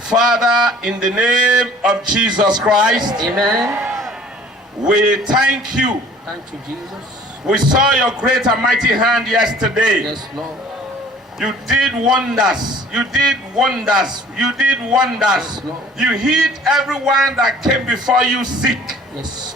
Father, in the name of Jesus Christ, Amen. we thank you. Thank you, Jesus. We saw your great and mighty hand yesterday. Yes, Lord. You did wonders. You did wonders. You did wonders. Yes, Lord. You healed everyone that came before you sick. Yes.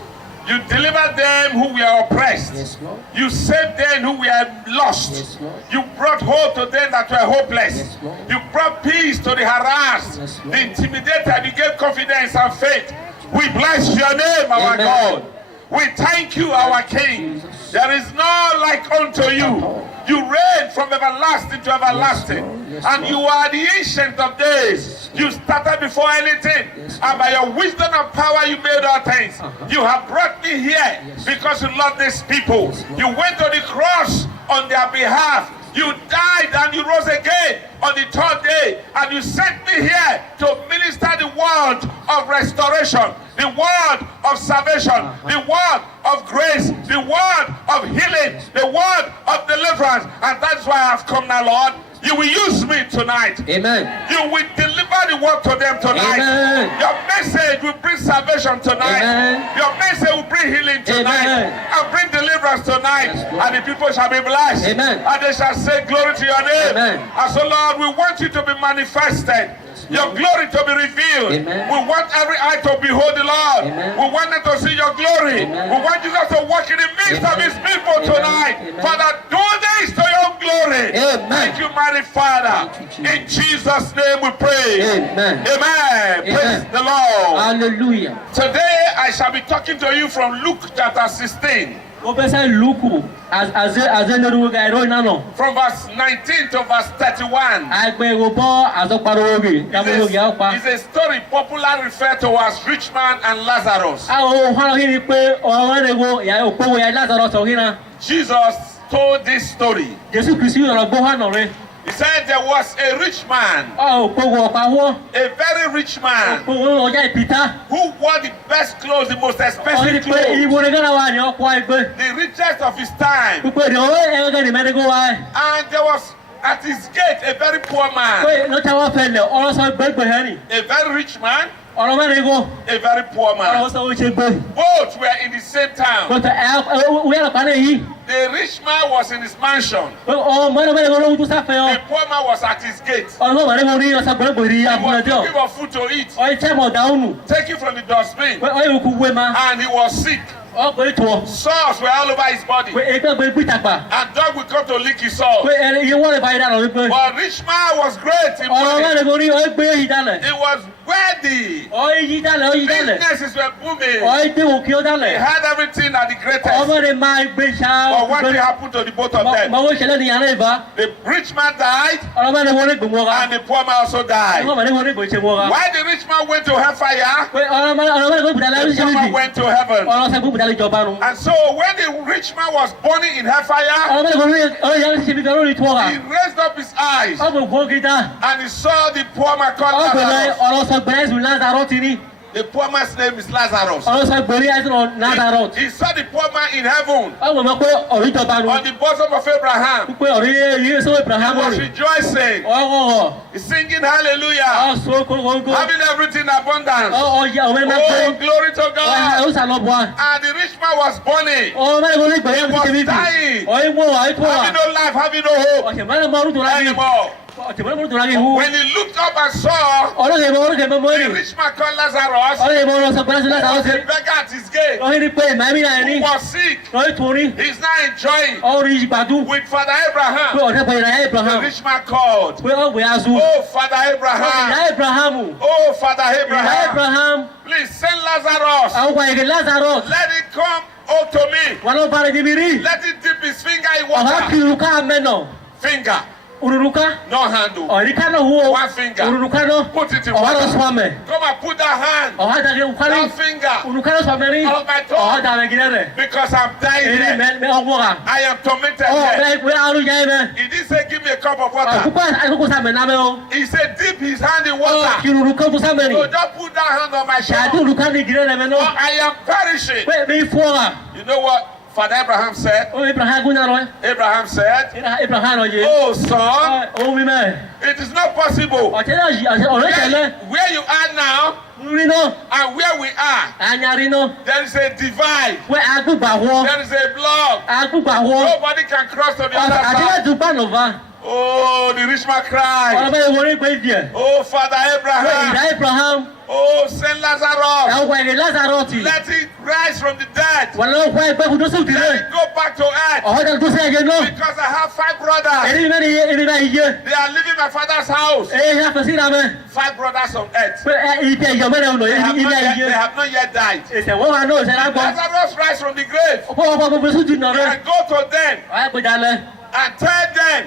You delivered them who were oppressed. Yes, Lord. You saved them who were lost. Yes, Lord. You brought hope to them that were hopeless. Yes, Lord. You brought peace to the harassed, Yes, Lord. the intimidated. You gave confidence and faith. We bless your name, our Amen. God. We thank you, our King. Jesus. There is none like unto you. You reign from everlasting to everlasting. Yes, And Lord. you are the ancient of days. You started before anything. Yes, And by your wisdom and power you made all things. You have brought me here Yes. because you love these people. Yes, Lord. You went to the cross on their behalf. You died and you rose again on the third day. And you sent me here to minister the word of restoration, the word of salvation, the word of grace, the word of healing, the word of deliverance. And that's why I've come now, Lord. You will use me tonight. Amen. You will deliver the word to them tonight. Amen. Your message will bring salvation tonight. Amen. Your message will bring healing tonight. Amen. And bring deliverance tonight. Yes, Lord. And the people shall be blessed. Amen. And they shall say glory to your name. Amen. And so, Lord, we want you to be manifested. Your glory to be revealed. Amen. We want every eye to behold the Lord. Amen. We want them to see your glory. Amen. We want Jesus to walk in the midst of Amen. his people Amen. tonight. Amen. Father, do this to your glory. Amen. Thank you, mighty Father. Thank you, In Jesus' name we pray. Amen. Amen. Praise the Lord. Hallelujah. Today I shall be talking to you from Luke chapter 16. From verse 19 to verse 31. It's a story popularly referred to as Rich Man and Lazarus. Jesus told this story. He said there was a rich man, a very rich man, who wore the best clothes, the most expensive clothes, the richest of his time. And there was at his gate a very poor man, a very rich man, a very poor man. Both were in the same town. The rich man was in his mansion. The poor man was at his gate. He was looking for food to eat, taking from the dustbin, and he was sick. Sores were all over his body, and dog will come to lick his sores. But rich man was great in money. He was wealthy. Businesses were booming. He had everything at the greatest. But what did happen to the both of them? The rich man died, and the poor man also died. While the rich man went to hellfire, the poor man went to heaven. And so when the rich man was burning in hellfire, he raised up his eyes and he saw the poor man called Lazarus. The poor man's name is Lazarus. He saw the poor man in heaven on the bosom of Abraham. He was rejoicing. He's singing hallelujah, having everything in abundance. Oh, glory to God. And the rich man was burning. He was dying, having no life, having no hope anymore. When he looked up and saw the rich man called Lazarus, was a beggar at his gate, who was sick, he's now enjoying with Father Abraham. The rich man called, oh Father Abraham, oh Father Abraham, please send Lazarus, let it come to me, let it dip his finger in water. Finger, no handle, one finger, put it in water. Come and put that hand, that finger on my tongue, because I'm dying here. I am tormented here. He didn't say give me a cup of water. He said dip his hand in water. So don't put that hand on my tongue, or I am perishing. You know what? Father Abraham said, Abraham said, oh son, it is not possible. Where you are now and where we are, there is a divide. There is a block. Nobody can cross to the other side. Oh, the rich man cried. Oh, Father Abraham. Oh, send Lazarus. Let it rise from the dead. Let it go back to earth. Because I have 5 brothers. They are leaving my father's house. 5 brothers on earth. They have not yet died. Lazarus rise from the grave. And go to them. And tell them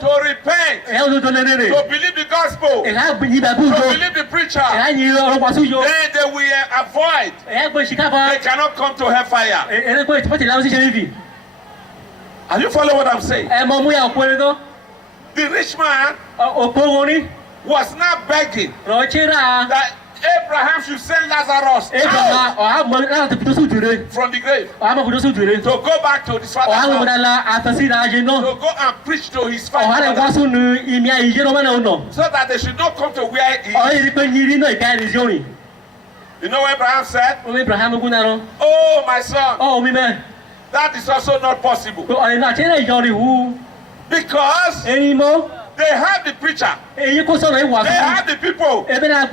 to repent, to believe the gospel, to believe the preacher. Then they will avoid. They cannot come to hellfire. Are you following what I'm saying? The rich man was not begging that Abraham should send Lazarus out from the grave to go back to his father's house, to go and preach to his father, so that they should not come to where he is. You know what Abraham said? Oh, my son, that is also not possible. Because they have the preacher. They have the people. They have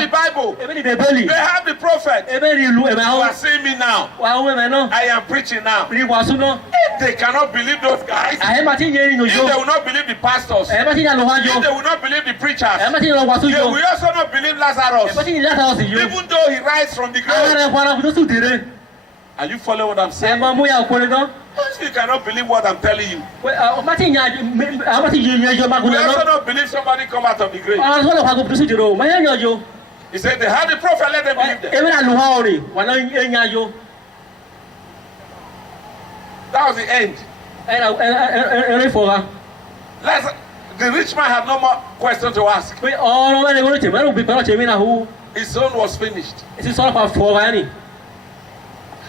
the Bible. They have the prophet. You are seeing me now. I am preaching now. If they cannot believe those guys, if they will not believe the pastors, if they will not believe the preachers, they will also not believe Lazarus, even though he rises from the grave. Are you following what I'm saying? You cannot believe what I'm telling you. We also don't believe somebody come out of the grave. He said they have the prophet, let them believe them. That was the end. The rich man had no more question to ask. His son was finished.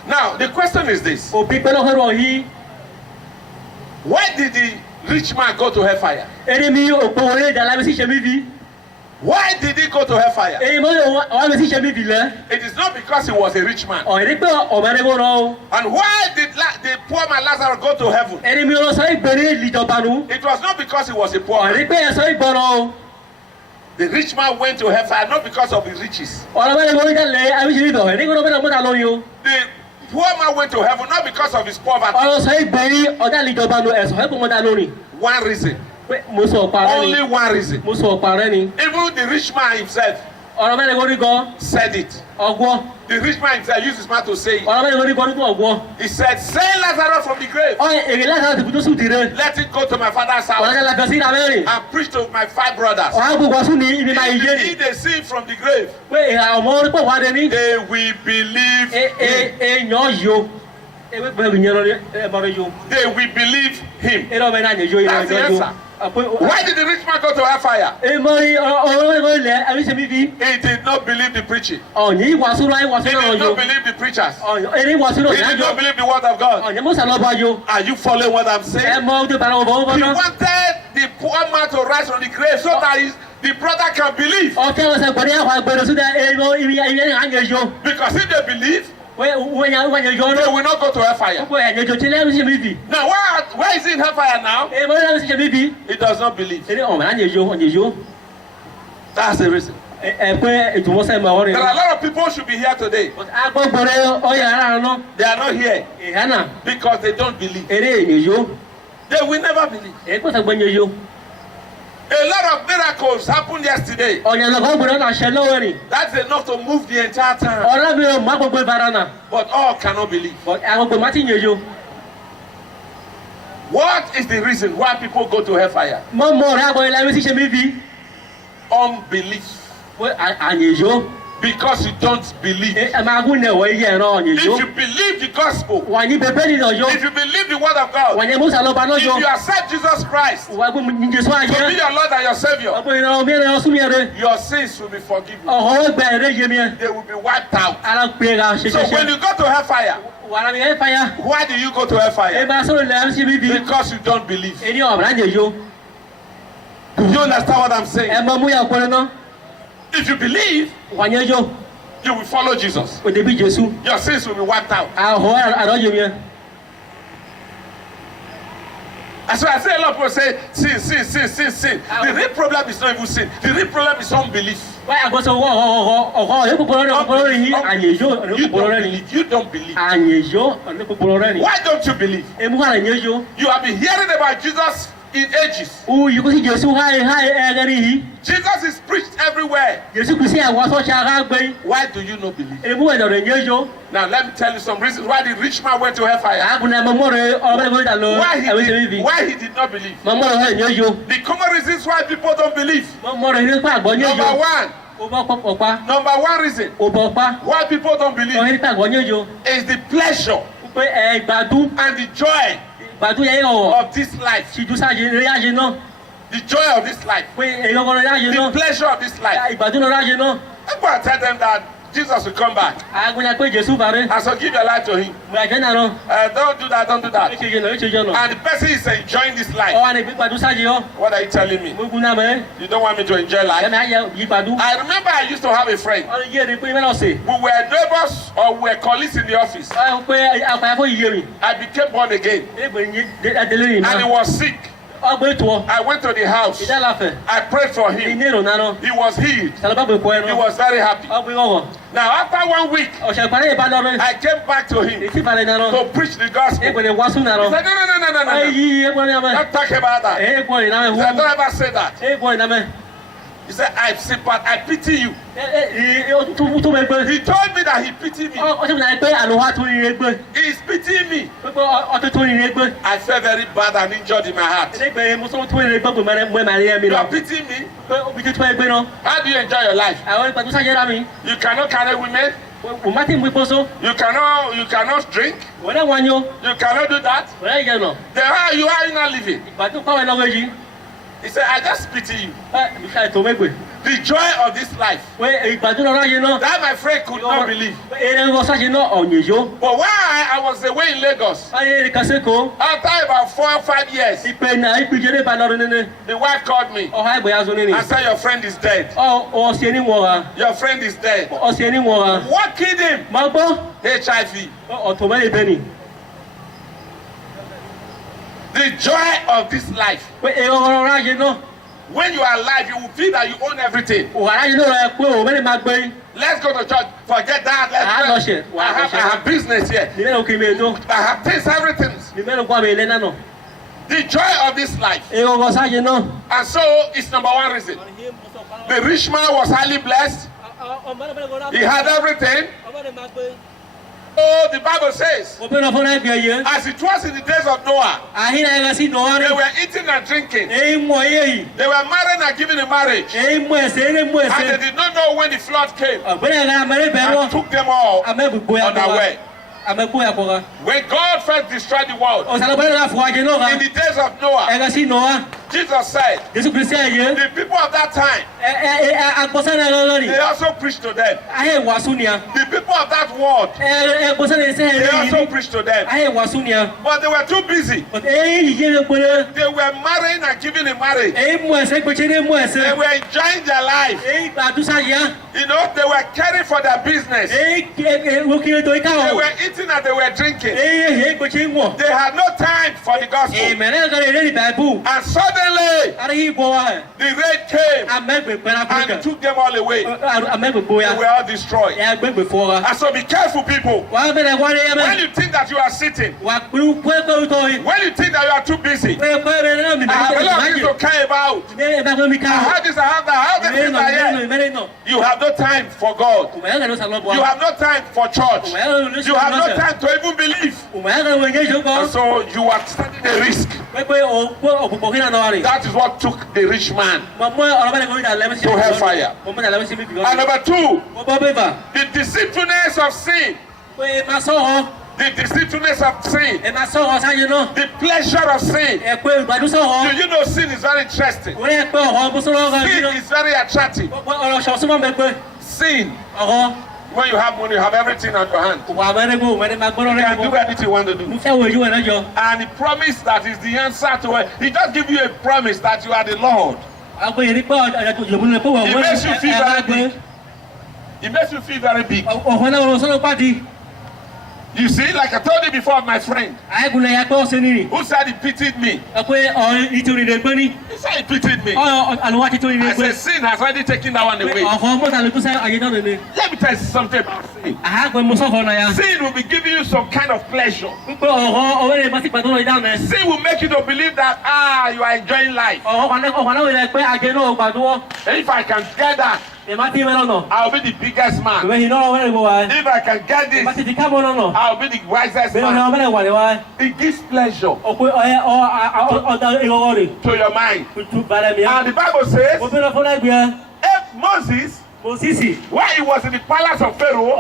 Now, the question is this. Why did the rich man go to hellfire? Why did he go to hellfire? It is not because he was a rich man. And why did the poor man Lazarus go to heaven? It was not because he was a poor man. The rich man went to hellfire not because of his riches. The poor man went to heaven not because of his poverty. One reason. Only one reason. Even the rich man himself said it. The rich man himself used his mouth to say it. He said, send Lazarus from the grave. Let it go to my father's house and preach to my 5 brothers. If they see him from the grave, they will believe him. They will believe him. That's the answer. Why did the rich man go to hellfire? He did not believe the preaching. He did not believe the preachers. He did not believe the word of God. Are you following what I'm saying? He wanted the poor man to rise from the grave so that the brother can believe. Because if they believe, they will not go to hellfire. Now, why is he in hellfire now? He does not believe. That's the reason. There are a lot of people who should be here today. They are not here because they don't believe. They will never believe. A lot of miracles happened yesterday. That's enough to move the entire town. But all cannot believe. What is the reason why people go to hellfire? Unbelief. Because you don't believe. If you believe the gospel, if you believe the word of God, if you accept Jesus Christ to be your Lord and your Savior, your sins will be forgiven. They will be wiped out. So when you go to hellfire, why do you go to hellfire? Because you don't believe. Do you understand what I'm saying? If you believe, you will follow Jesus. Your sins will be wiped out. That's why I say a lot of people say sin. The real problem is not even sin. The real problem is unbelief. You don't believe. Why don't you believe? You have been hearing about Jesus in ages. Jesus is preached everywhere. Why do you not believe? Now let me tell you some reasons why the rich man went to hellfire. Why he did not believe. The common reasons why people don't believe. Number one reason why people don't believe is the pleasure and the joy of this life. The joy of this life. The pleasure of this life. I'm going to tell them that Jesus will come back. And so give your life to him. Don't do that. And the person is enjoying this life. What are you telling me? You don't want me to enjoy life? I remember I used to have a friend. We were neighbors or we were colleagues in the office. I became born again. And he was sick. I went to the house. I prayed for him. He was healed. He was very happy. Now after 1 week, I came back to him to preach the gospel. He said, no. Don't talk about that. He said, don't ever say that. He said, I pity you. He told me that he pitied me. He is pitying me. I felt very bad and injured in my heart. You are pitying me? How do you enjoy your life? You cannot carry women. You cannot drink. You cannot do that. Then how you are not living? He said, I just pity you. The joy of this life. That my friend could not believe. But while I was away in Lagos, after about 4 or 5 years, the wife called me and said, your friend is dead. Your friend is dead. What killed him? HIV. The joy of this life. When you are alive, you will feel that you own everything. Let's go to church. Forget that. I have business here. I have things, everything. The joy of this life. And so it's number one reason. The rich man was highly blessed. He had everything. Oh, the Bible says, as it was in the days of Noah, they were eating and drinking. They were marrying and giving in marriage. And they did not know when the flood came and took them all on their way. When God first destroyed the world, in the days of Noah, Jesus said, the people of that time, they also preached to them. The people of that world, they also preached to them. But they were too busy. They were marrying and giving in marriage. They were enjoying their life. You know, they were caring for their business. They were eating and they were drinking. They had no time for the gospel. And suddenly, the raid came and took them all away. They were all destroyed. And so be careful, people. When you think that you are sitting, when you think that you are too busy, I have a lot of things to care about. I have this, I have that, I have the things I have. You have no time for God. You have no time for church. You have no time to even believe. And so you are taking a risk. That is what took the rich man. to hellfire. And number 2, the deceitfulness of sin. The deceitfulness of sin. The pleasure of sin. Do you know sin is very interesting? Sin is very attractive. Sin. When you have money, you have everything at your hand. You can do anything you want to do. And he promised that is the answer to it. He just give you a promise that you are the Lord. It makes you feel very big. It makes you feel very big. You see, like I told you before, my friend, who said he pitied me. He said he pitied me. I said sin has already taken that one away. Let me tell you something about sin. Sin will be giving you some kind of pleasure. Sin will make you to believe that you are enjoying life. And if I can get that, I'll be the biggest man. If I can get this, I'll be the wisest man. It gives pleasure to your mind. And the Bible says, if Moses, while he was in the palace of Pharaoh,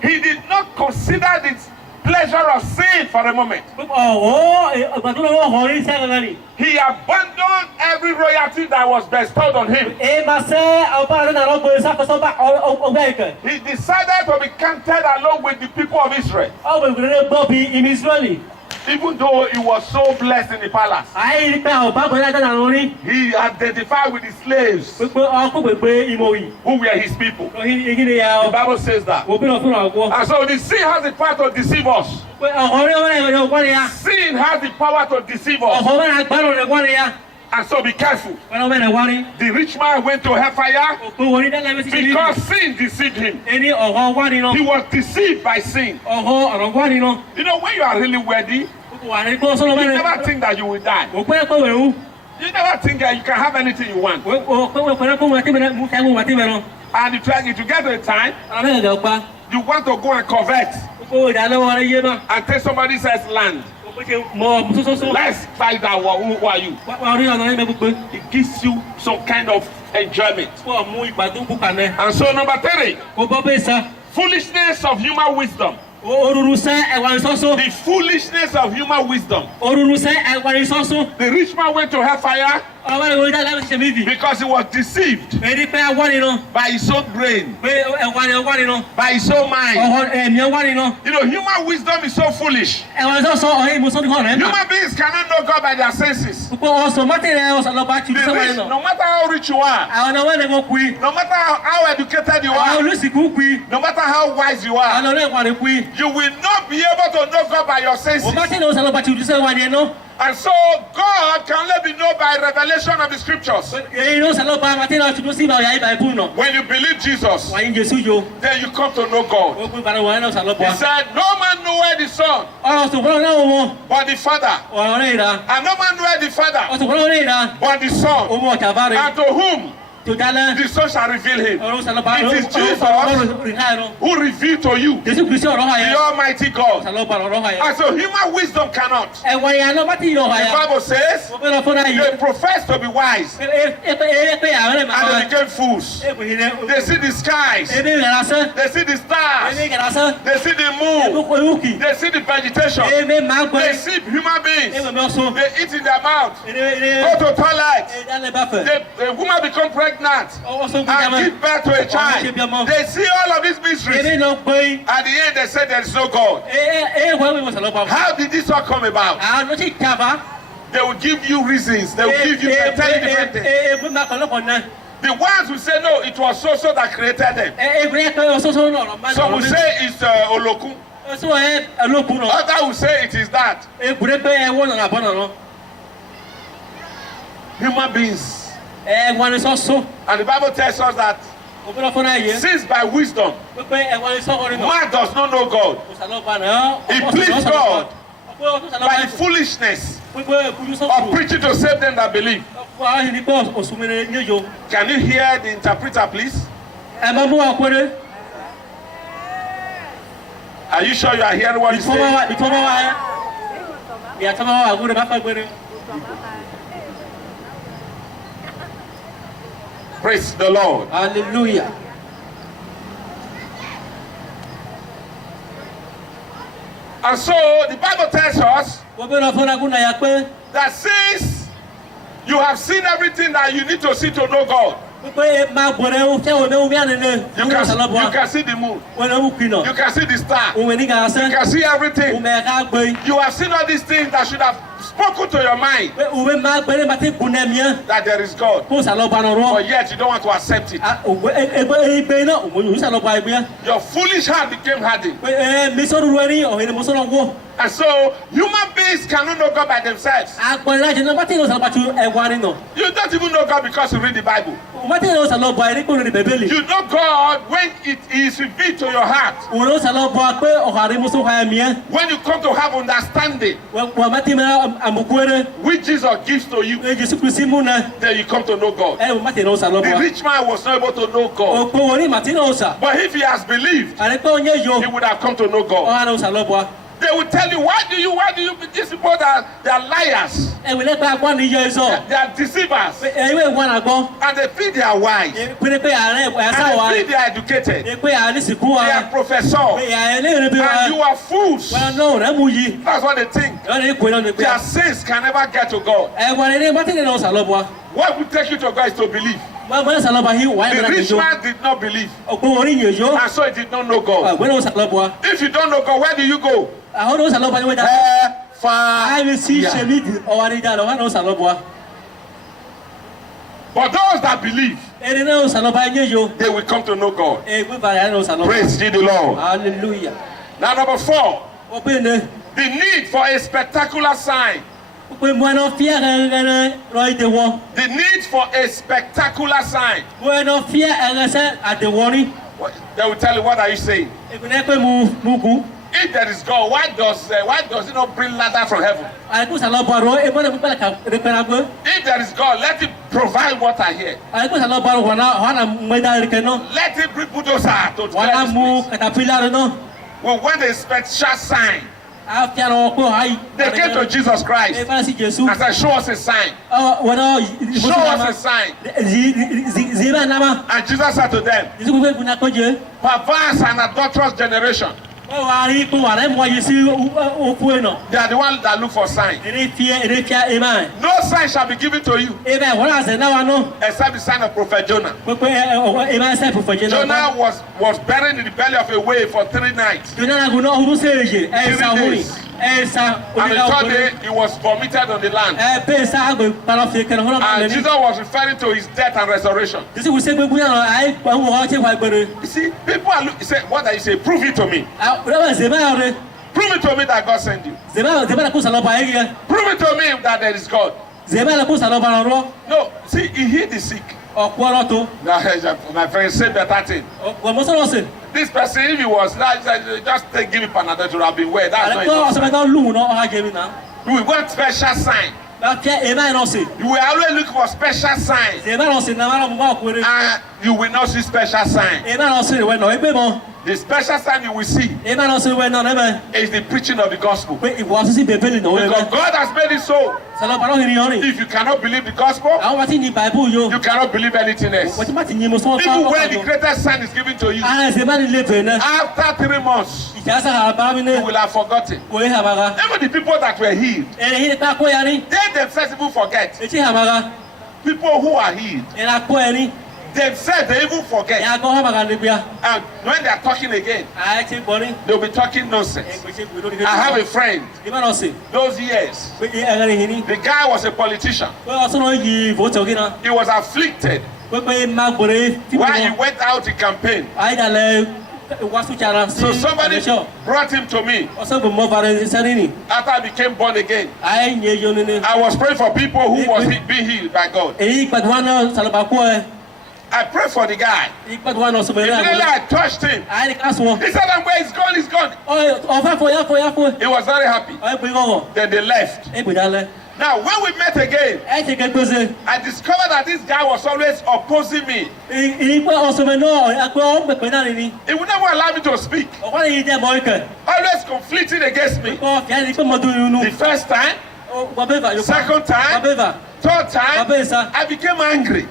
he did not consider this pleasure of sin for a moment. He abandoned every royalty that was bestowed on him. He decided to be counted along with the people of Israel. Even though he was so blessed in the palace, he identified with the slaves who were his people. The Bible says that. And so the sin has the power to deceive us. Sin has the power to deceive us. And so be careful. The rich man went to hellfire because sin deceived him. He was deceived by sin. You know, when you are really worthy, you never think that you will die. You never think that you can have anything you want. And you try to get to a time, you want to go and covet and take somebody else's land. Let's fight that war. Who are you? It gives you some kind of enjoyment. And so number 3, foolishness of human wisdom. The foolishness of human wisdom. The rich man went to hellfire because he was deceived by his own brain, by his own mind. You know, human wisdom is so foolish. Human beings cannot know God by their senses. The rich, no matter how rich you are, no matter how educated you are, no matter how wise you are, you will not be able to know God by your senses. And so God can only be known by revelation of the scriptures. When you believe Jesus, then you come to know God. He said, no man knoweth the Son but the Father. And no man knoweth the Father but the Son. And to whom the Son shall reveal him. It is Jesus who revealed to you the Almighty God. And so human wisdom cannot. The Bible says they profess to be wise and they became fools. They see the skies, they see the stars, they see the moon, they see the vegetation, they see human beings, they eat in their mouth, go to toilet, the woman become pregnant and give birth to a child. They see all of these mysteries. At the end they say there is no God. How did this all come about? They will give you reasons. They will give you 10 different things. The ones who say no, it was so that created them. Some will say it's Olokun. Others will say it is that. Human beings. And the Bible tells us that since by wisdom man does not know God, he pleased God by the foolishness of preaching to save them that believe. Can you hear the interpreter, please? Are you sure you are hearing what he's saying? Praise the Lord. Hallelujah. And so the Bible tells us that since you have seen everything that you need to see to know God, you can see the moon, you can see the star, you can see everything. You have seen all these things that should have spoken to your mind that there is God, but yet you don't want to accept it. Your foolish heart became hardened. And so human beings cannot know God by themselves. You don't even know God because you read the Bible. You know God when it is revealed to your heart. When you come to have understanding, which Jesus gives to you, then you come to know God. The rich man was not able to know God, but if he has believed, he would have come to know God. They will tell you, why do you, these people that they are liars, they are deceivers, and they feel they are wise, and they feel they are educated, they are professors, and you are fools. That's what they think. Their sins can never get to God. What will take you to God is to believe. The rich man did not believe, and so he did not know God. If you don't know God, where do you go? Far. But those that believe, they will come to know God. Praise the Lord. Hallelujah. Now, number 4, the need for a spectacular sign. The need for a spectacular sign. They will tell you, what are you saying? If there is God, why does he not bring ladder from heaven? If there is God, let him provide water here. Let him bring bulldozer to clear this place. We want a special sign. They came to Jesus Christ and said, show us a sign. Show us a sign. And Jesus said to them, perverse and adulterous generation. They are the ones that look for signs. No sign shall be given to you except the sign of Prophet Jonah. Jonah was buried in the belly of a whale for 3 nights. 3 days. And the 3rd day, he was vomited on the land. And Jesus was referring to his death and resurrection. You see, people are looking, say, what do you say? Prove it to me. Prove it to me that God sent you. Prove it to me that there is God. No, see, he healed the sick. My friend said better thing. This person, if he was just give me Panadol to have been well. That's not enough. We want special sign. You will always look for special signs. And you will not see special sign. The special sign you will see is the preaching of the gospel. Because God has made it so. If you cannot believe the gospel, you cannot believe anything else. Even when the greatest sign is given to you, after 3 months, you will have forgotten. Even the people that were healed, they themselves even forget. People who are healed, themselves they even forget. And when they are talking again, they'll be talking nonsense. I have a friend, those years, the guy was a politician. He was afflicted while he went out to campaign. So somebody brought him to me after I became born again. I was praying for people who was being healed by God. I prayed for the guy. Immediately I touched him. He said, where he's gone, he's gone. He was very happy. Then they left. Now, when we met again, I discovered that this guy was always opposing me. He would never allow me to speak. Always conflicting against me. The first time, Second time, third time, I became angry.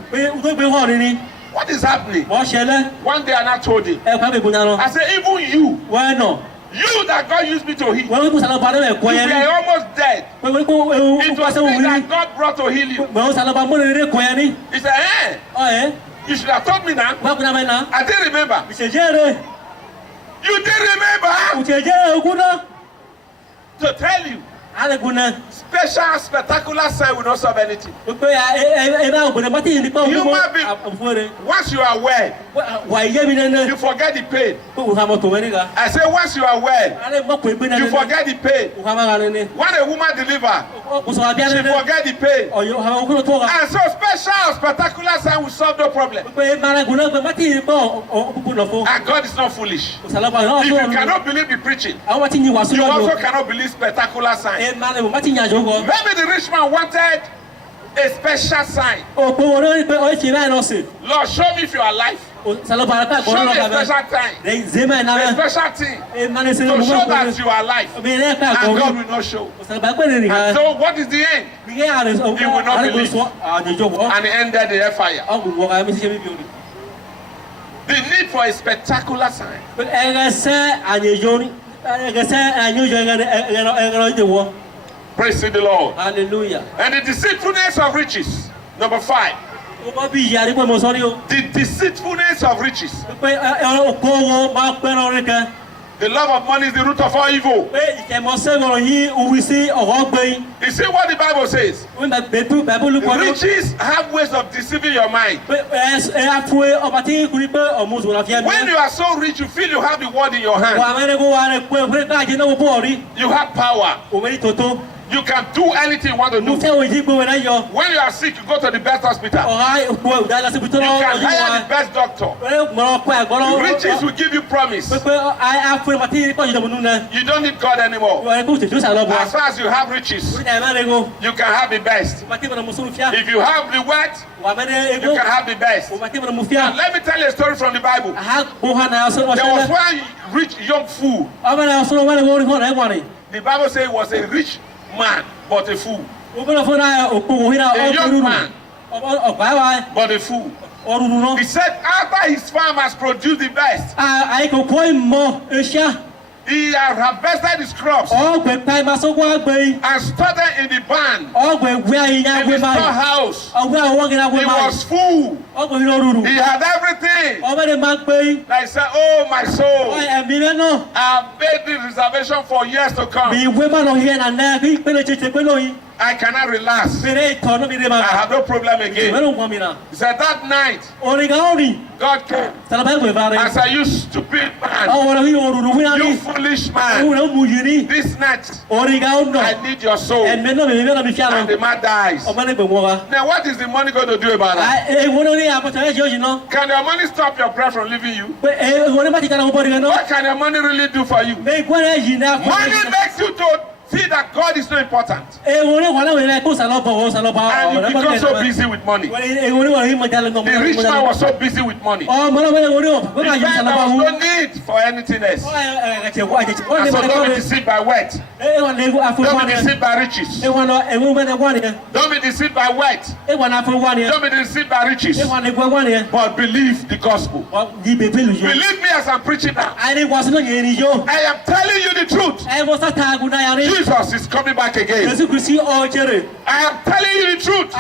What is happening? One day I told him, I said, even you, you that God used me to heal, you were almost dead. It was me that God brought to heal you. He said, you should have told me now. I didn't remember. You didn't remember? To tell you, special, spectacular sign will not solve anything. Human being, once you are well, you forget the pain. I say once you are well, you forget the pain. When a woman delivers, she forget the pain. And so special, spectacular sign will solve no problem. And God is not foolish. If you cannot believe the preaching, you also cannot believe spectacular sign. Maybe the rich man wanted a special sign. Lord, show me if you are alive. Show me a special time. A special thing. To show that you are alive. And God will not show. And so what is the end? He will not believe. And he ended the fire. The need for a spectacular sign. Praise the Lord. Hallelujah. And the deceitfulness of riches. Number 5. The deceitfulness of riches. The love of money is the root of all evil. You see what the Bible says? Riches have ways of deceiving your mind. When you are so rich, you feel you have the world in your hand. You have power. You can do anything you want to do. When you are sick, you go to the best hospital. You can hire the best doctor. Riches will give you promise. You don't need God anymore. As far as you have riches, you can have the best. If you have the wealth, you can have the best. Now, let me tell you a story from the Bible. There was one rich young fool. The Bible says he was a rich man, but a fool. A young man, but a fool. He said after his farm has produced the best, he has harvested his crops and stored them in the barn, in the storehouse. He was full. He had everything. I said, oh my soul, I have made the reservation for years to come. I cannot relax. I have no problem again. He said that night, God came and said, you stupid man, you foolish man, this night I need your soul. And the man dies. Now what is the money going to do about that? Can your money stop your prayer from leaving you? What can your money really do for you? Money makes you to see that God is so important. And you become so busy with money. The rich man was so busy with money. He felt there was no need for anything else. And so don't be deceived by wealth. Don't be deceived by riches. Don't be deceived by wealth. Don't be deceived by riches. But believe the gospel. Believe me as I'm preaching now. I am telling you the truth. Jesus is coming back again. I am telling you the truth.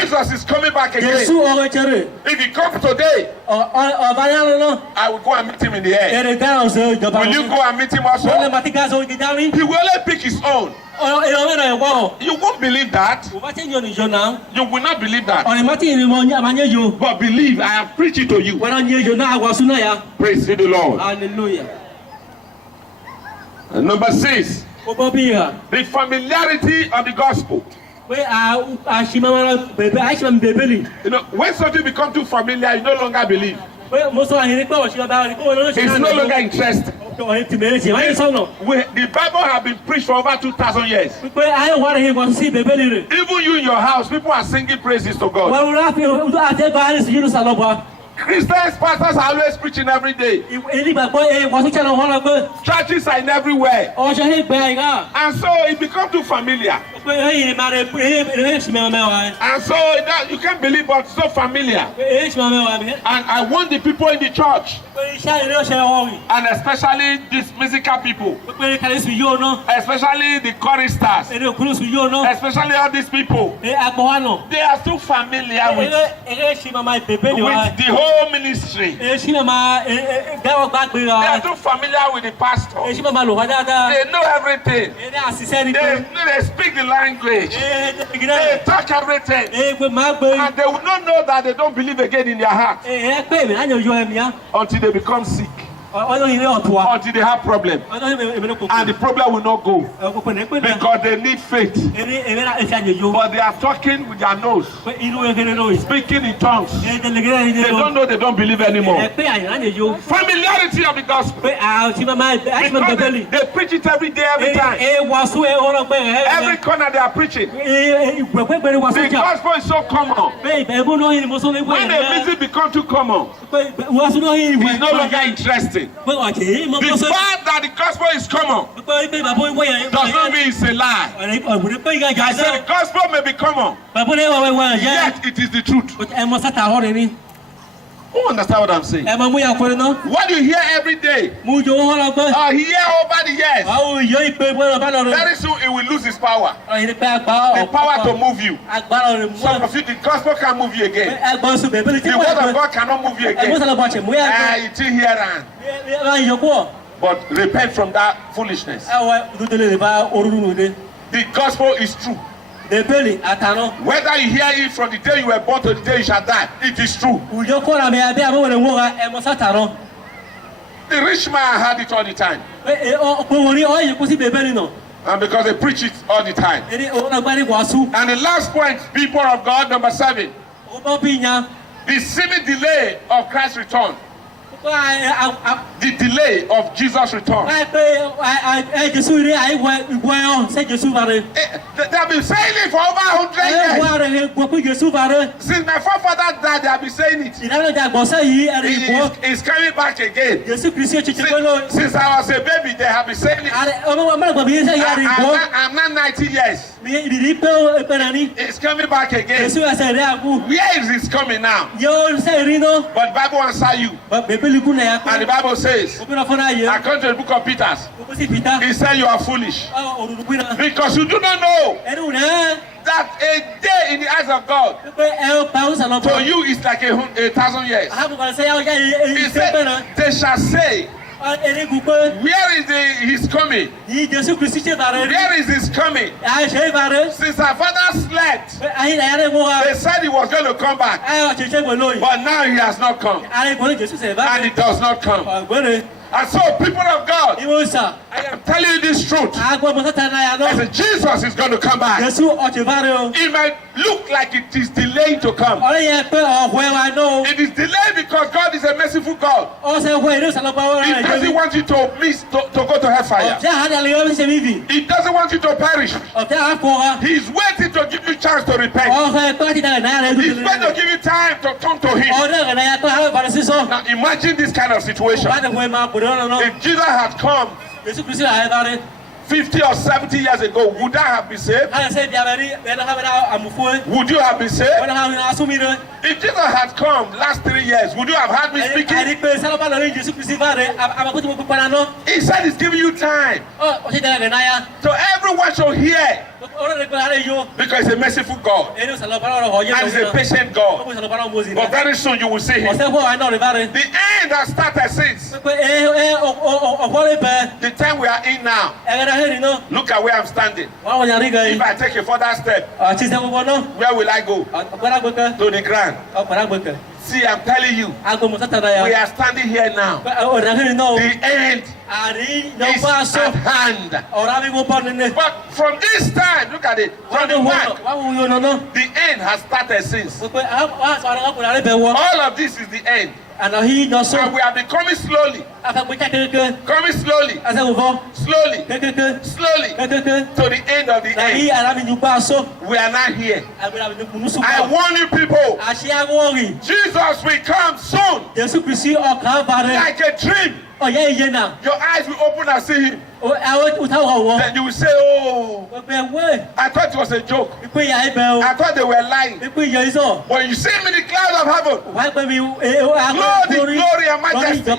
Jesus is coming back again. If he comes today, I will go and meet him in the air. Will you go and meet him also? He will only pick his own. You won't believe that. You will not believe that. But believe, I have preached it to you. Praise the Lord. Hallelujah. And number 6. The familiarity of the gospel. You know, when something becomes too familiar, you no longer believe. It's no longer interested. The Bible has been preached for over 2,000 years. Even you in your house, people are singing praises to God. Christians, pastors are always preaching every day. Churches are in everywhere. And so it becomes too familiar. And so you can't believe, but it's so familiar. And I want the people in the church, and especially these musical people, especially the choristers, especially all these people, they are too familiar with the whole ministry. They are too familiar with the pastor. They know everything. They speak the language. They talk everything. And they will not know that they don't believe again in their heart until they become sick. Until they have problem, and the problem will not go because they need faith. But they are talking with their nose, speaking in tongues. They don't know, they don't believe anymore. Familiarity of the gospel, because they preach it every day, every time. Every corner they are preaching. The gospel is so common. When the music becomes too common, it's no longer interesting. The fact that the gospel is common does not mean it's a lie. I said the gospel may be common, yet it is the truth. Who understand what I'm saying? What you hear every day, hear over the years, very soon it will lose its power. The power to move you. Some of you, the gospel can't move you again. The word of God cannot move you again. It's here and. But repent from that foolishness. The gospel is true. Whether you hear it from the day you were born to the day you shall die, it is true. The rich man had it all the time. And because they preach it all the time. And the last point, people of God, number 7. The seeming delay of Christ's return. The delay of Jesus' return. They have been saying it for over 100 years. Since my forefather died, they have been saying it. He's coming back again. Since I was a baby, they have been saying it. I'm not 90 years. It's coming back again. Where is it coming now? But Bible answer you. And the Bible says, according to the book of Peter, he said you are foolish. Because you do not know that a day in the eyes of God to you is like 1,000 years. He said, they shall say, where is his coming? Where is his coming? Since our father slept, they said he was going to come back. But now he has not come. And he does not come. And so, people of God, I am telling you this truth. I said, Jesus is going to come back. It might look like it is delayed to come. It is delayed because God is a merciful God. He doesn't want you to miss, to go to hellfire. He doesn't want you to perish. He's waiting to give you a chance to repent. He's waiting to give you time to come to Him. Now, imagine this kind of situation. If Jesus had come 50 or 70 years ago, would I have been saved? Would you have been saved? If Jesus had come last 3 years, would you have had me speaking? He said he's giving you time. So everyone should hear. Because he's a merciful God. And he's a patient God. But very soon you will see him. The end has started since. The time we are in now. Look at where I'm standing. If I take a further step, where will I go? To the ground. See, I'm telling you, we are standing here now. The end is at hand. But from this time, look at it, from the back, the end has started since. All of this is the end. And we are becoming slowly. Coming slowly. Slowly. Slowly. To the end of the end. We are not here. I warn you people. Jesus will come soon. Like a dream. Your eyes will open and see him. Then you will say, oh, I thought it was a joke. I thought they were lying. When you see him in the clouds of heaven, glory and majesty,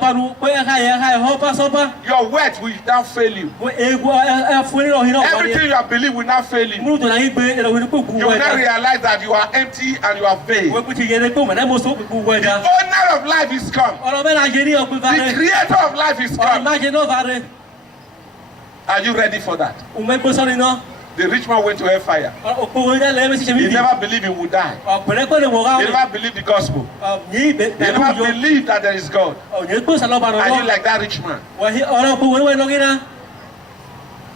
your words will not fail you. Everything you have believed will not fail you. You will not realize that you are empty and you are vain. The owner of life is come. The creator of life is come. Are you ready for that? The rich man went to hellfire. He never believed he would die. He never believed the gospel. He never believed that there is God. Are you like that rich man?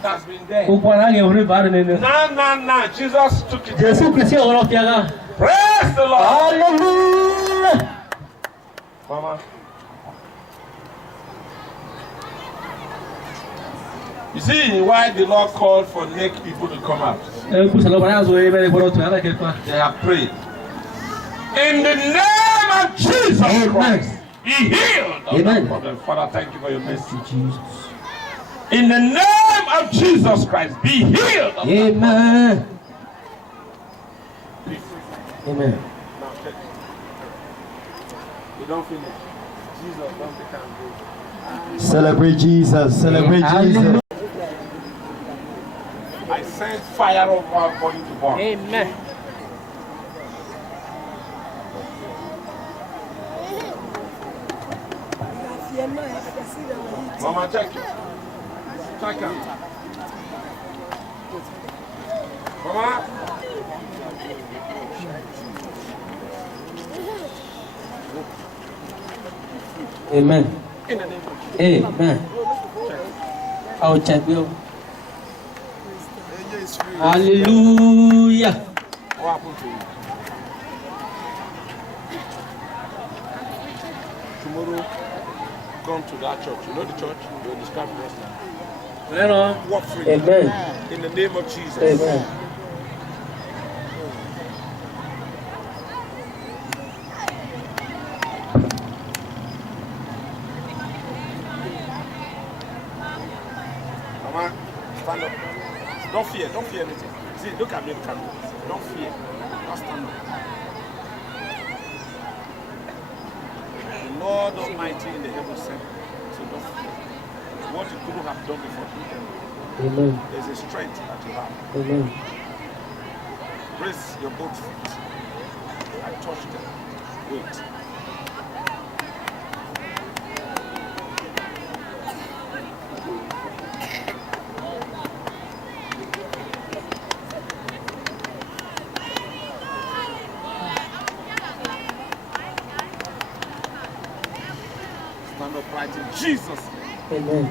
Has been there. No. Jesus took it. Praise the Lord. Hallelujah. Mama. You see why the Lord called for naked people to come out? They have prayed. In the name of Jesus Christ, be healed. Amen. Father, thank you for your mercy, Jesus. In the name of Jesus Christ, be healed. Amen. Amen. You don't finish. Jesus don't become good. Celebrate Jesus. Celebrate Jesus. I send fire over our body to burn. Amen. Mama, check it. Check it. Mama. Amen. Amen. I'll check you. Hallelujah. What happened to you? Tomorrow, come to that church. You know the church? You will describe it next time. Walk free. Amen. In the name of Jesus. Amen. Mama, stand up. Don't fear anything. See, look at me, don't fear. Just stand up. The Lord Almighty in the heavens said, so don't fear. What you couldn't have done before. Amen. There's a strength that you have. Amen. Raise your both feet. I touch them. Wait. Stand upright in Jesus' name. Amen.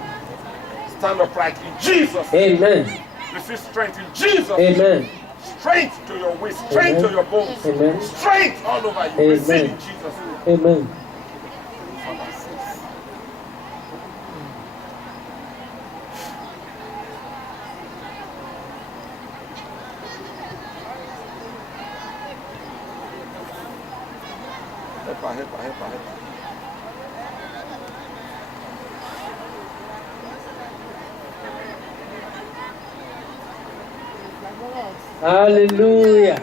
Stand upright in Jesus' name. Amen. Receive strength in Jesus' name. Amen. Strength to your waist, strength to your bones, Amen. Strength all over you. Amen. Receive in Jesus' name. Amen. Help her. Hallelujah.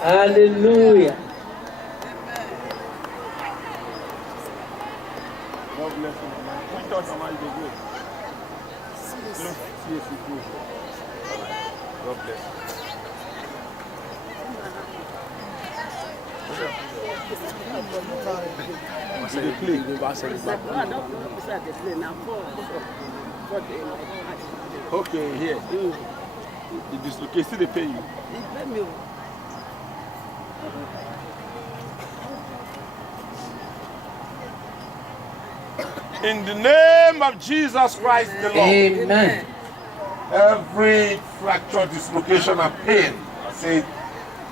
Hallelujah. God bless you, Mama. Which church Mama you go? God bless you. Okay, here. The dislocation they pay you. In the name of Jesus Christ the Lord. Amen. Every fracture, dislocation, and pain, I say,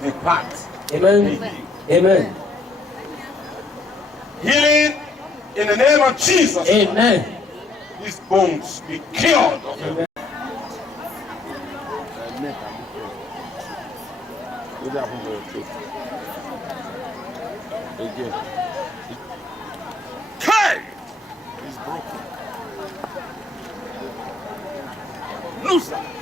depart. Amen. Amen. Healing in the name of Jesus. Amen. These bones be cured of it. Okay. It's broken. Loose.